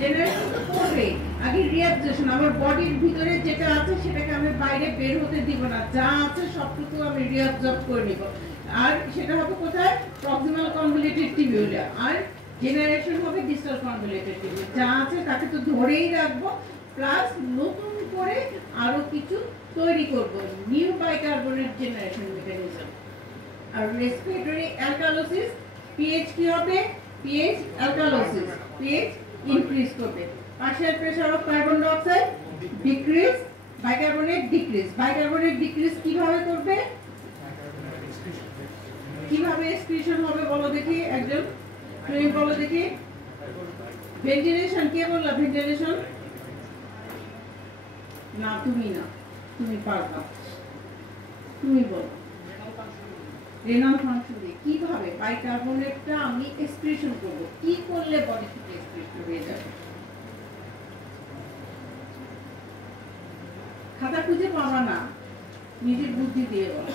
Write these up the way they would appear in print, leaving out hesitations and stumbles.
Generation তো করবে, আগে রিঅ্যাবজর্পশন, আমার বডির ভিতরে যেটা আছে সেটাকে আমি বাইরে বের হতে দিব না, যা আছে সবটুকু আমি রিঅ্যাবজর্ব করে নিব। আর সেটা হবে কোথায়? প্রক্সিমাল কনভলিউটেড টিবিউলে। আর জেনারেশন হবে ডিস্টাল কনভলিউটেড টিবিউল। যা আছে তাকে তো ধরেই রাখবো, প্লাস নতুন করে আরো কিছু তৈরি করব, নিউ বাইকার্বনেট জেনারেশন মেকানিজম। আর রেসপিরেটরি অ্যালকালোসিস, পিএইচ কি হবে? পিএইচ অ্যালকালোসিস, পিএইচ ইনক্রিজ করবে। Partial pressure of carbon die oxide decrease, bicarbonate decrease. Bicarbonate decrease কিভাবে করবে? কিভাবে এক্সক্রিশন হবে বলো দেখি, একজন তুমি বলো দেখি। ভেন্টিলেশন, কে বললা ভেন্টিলেশন? না তুমি না, তুমি পারবা, তুমি বলো। রেনাল ফাংশন দিয়ে কিভাবে বাইকার্বনেটটা আমি এক্সক্রিশন করব, কি করলে বডি থেকে এক্সক্রিশন হয়ে যাবে? খাতা খুঁজে পাবা না, নিজের বুদ্ধি দিয়ে বলো।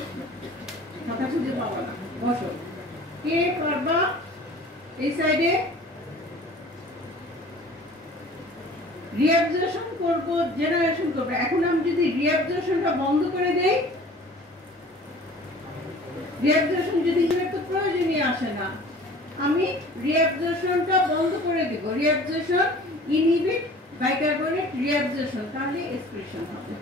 খাতা খুঁজে পাবা না, বসো। কে পারবা এই সাইডে? রিঅ্যাবজর্পশন করব, জেনারেশন করব। এখন আমি যদি রিঅ্যাবজর্পশনটা বন্ধ করে দেই, রিঅ্যাবজর্পশন যদি তো প্রয়োজনই আসে না, আমি রিঅ্যাবজর্পশনটা বন্ধ করে দেব। রিঅ্যাবজর্পশন ইনহিবিট বাইকার্বনেট রিঅ্যাবজর্পশন, তাহলে এক্সক্রিশন হবে।